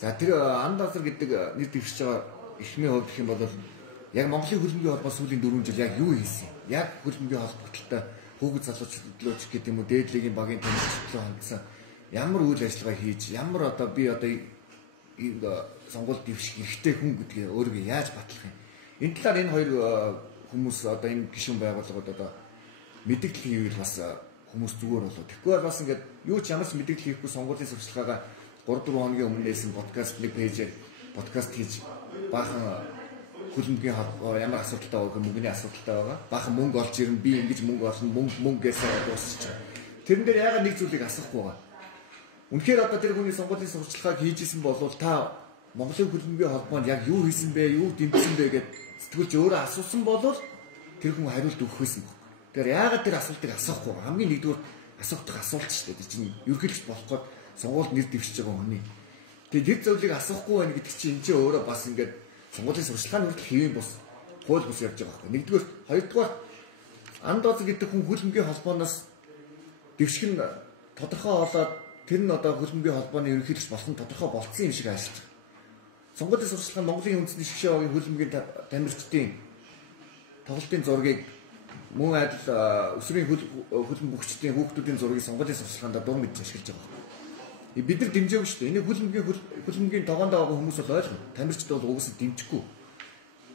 За тэр анд онцор гэдэг нэр дэвшиж байгаа эхний хувьд гэх юм бол яг Монголын хөлбөмбөгийн холбоо сүүлийн 4 жил яг юу хийсэн? Яг хөлбөмбөгийн холбоотой хүүхэд залуучууд гэдэг юм уу дээдлийн багийн тамирчид хандсан ямар үйл ажиллагаа хийж ямар одоо би одоо энэ сонгуульд дэвших эрхтэй хүн гэдгийг өөрийгөө яаж батлах юм? Энэ талаар энэ хоёр хүмүүс одоо энэ гишүүн байгууллагууд одоо мэдээлэл хийвэл бас хүмүүс зүгээр болоо. Тэгэхгүй бас ингээд юу ч ямар ч мэдээлэл хийхгүй сонгуулийн сурчлагаагаа 3-4 хоногийн өмнө нээсэн подкаст нэг пэйжээр подкаст хийж баахан хөлбөмбөгийн ямар асуудалтай байгаа мөнгөний асуудалтай байгаа. Баахан мөнгө олж ирэн би ингэж мөнгө олно мөнгөөсөө дуусчих. Тэрэн дээр яагаад нэг зүйлийг асахгүй байгаа. Үнэхээр одоо тэр хүний сонгуулийн сурчлагааг хийжсэн бол та Монголын хөлбөмбөгийн холбоонд яг юу хийсэн бэ, юу дэмжсэн бэ гэд сэтгүүлч өөрөө асуусан бол тэр хүн хариулт өгөх байсан баг. Тэгэхээр яагаад тэр асуултыг асуухгүй байгаа. Хамгийн нэгдүгээр асуух асуулт шүү дээ. Чинь ерөнхийлөгч болох гээд сонгуульд нэр дэвшиж байгаа хүний. Тэгээд тэр зүйлийг асуухгүй байх гэдэг чинь энэ чинь өөрөө бас ингээд сонгуулийн сурчлагын хүртэл хэвийн бус хууль бус явж байгаа байхгүй. Нэгдүгээр, хоёрдугаар анд онцор гэдэг хүн хөлбөмбөгийн холбооноос дэвших нь тодорхой болоод тэр нь одоо хөлбөмбөгийн холбооны ерөнхийлөгч болох нь тодорхой болцсон юм шиг ажиллаж байгаа. Сонгуулийн сурчлагын Монголын үндэсний шгшээ багийн хөлбөмбөгийн тамирчдын тоглолтын зургийг мөн адил өсвөрийн хөлбөмбөгчдийн хүүхдүүдийн зургийг сонгуулийн сурчлагаанд дур мэдж ашиглаж байгаа. Бид нар дэмжээгүй шүү дээ. Энийг хөлбөмбөгийн тогоонд байгаа хүмүүс бол ойлгоно. Тамирчид бол угсаа дэмжихгүй.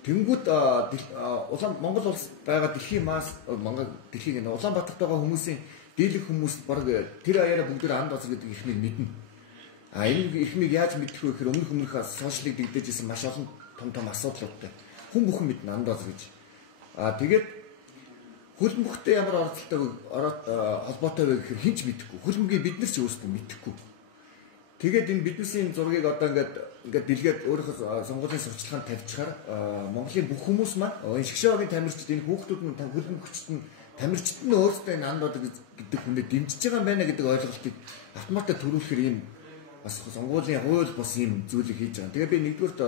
Тэнгүүд Монгол улс байгаа дэлхийн дэлхийг Улаанбаатарт байгаа хүмүүсийн дийлэх хүмүүс баг тэр аяараа бүгд анд базар гэдэг ихнийг мэднэ. Энэ ихнийг яаж мэдэх вэ гэхээр өмнөх сошиалыг дэгдэж исэн маш олон том асуудлуудтай. Хүн бүхэн мэднэ анд базар гэж. Тэгээд хөлбөмбөгтэй ямар холбоотой вэ гэхээр хинч мэдэхгүй. Хөлбөмбөгийг бид нар ч өөрсдөө мэдэхгүй. Тэгээд энэ биднээсийн зургийг одоо ингээд дэлгээд өөрийнхөө сонгуулийн сурчлаганд тавьчихаар Монголын бүх хүмүүс маань энэ шгшөөгийн тамирчид энэ хүүхдүүд нь хөлбөмбөгчд нь тамирчид нь өөрсдөө энэ анд базар гэдэг хүнээ дэмжиж байгаа юм байна гэдэг ойлголтыг автоматар төрүүлэхээр ийм бас сонгуулийн хууль бус ийм зүйлийг хийж байгаа. Тэгээ би нэгдүгürt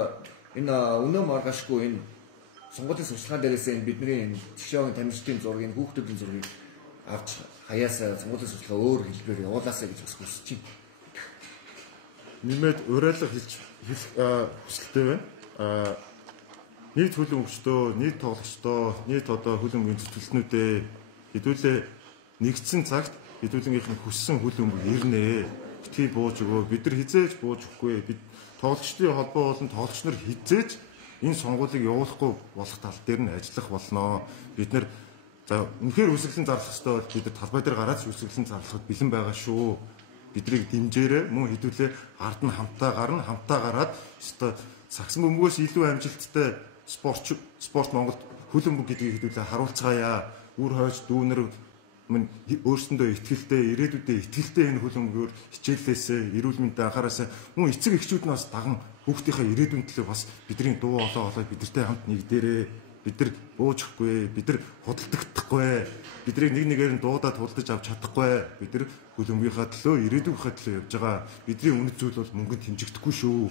энэ өнөө маргаашгүй энэ сонгуулийн сурчлагын дээрээс энэ бидний энэ шгшөөгийн тамирчдын зургийг хүүхдүүдийн зургийг авч хаяасаа сонгуулийн сурчлагаа өөр хэлбэрээр явуулаасаа гэж хүсэж байна. Нэмээд уриалга хүсэлтэй байна. Нийт хөлбөмбөгчдөө, нийт тоглогчдоо, нийт одоо хөлбөмбөгийн зүтгэлтнүүдээ хэдүүлээ нэгдсэн цагт хэдүүлгийнх нь хүссэн хөлбөмбөг ирнэ. Битгий бууж өгөө. Бид нар хизээж бууж өгөхгүй. Бид тоглогчдын холбоо болон тоглогч нар хизээж энэ сонгуулийг явуулахгүй болох тал дээр нь ажиллах болно. Бид нар за үнэхээр үсгэлэн зарлах хэрэгтэй бол бид нар талбай дээр гараад үсгэлэн зарлахад бэлэн байгаа шүү. Бидрийг дэмжээрэй мөн хэдүүлээ ард нь хамтаа гараад өстой сагсан бөмбөгөөс илүү амжилттай спорт Монголд хөлбөмбөг гэдгийг хэдүүлээ харуулцгаая. Үр хойч дүүнэр мөн өөрсөндөө ихтгэлтэй ирээдүйдээ ихтгэлтэй энэ хөлбөмбөгөөр хичээллээсээ эрүүл мэндэд анхаараасаа мөн эцэг эхчүүд нь бас даган хүүхдийнхээ ирээдүйн төлөө бас бидний дуу хоолой бидэртэй хамт нэгдээрээ. Бид нар буужхгүй, бид нар худалдагдахгүй, бидрийг нэг нэгээр нь дуудаад худалдаж авч чадахгүй. Бид нар хөлбөмбөгийнхаа төлөө, ирээдүйнхээ төлөө явж байгаа. Бидний үнэт зүйл бол мөнгөнд хэмжигдэхгүй шүү.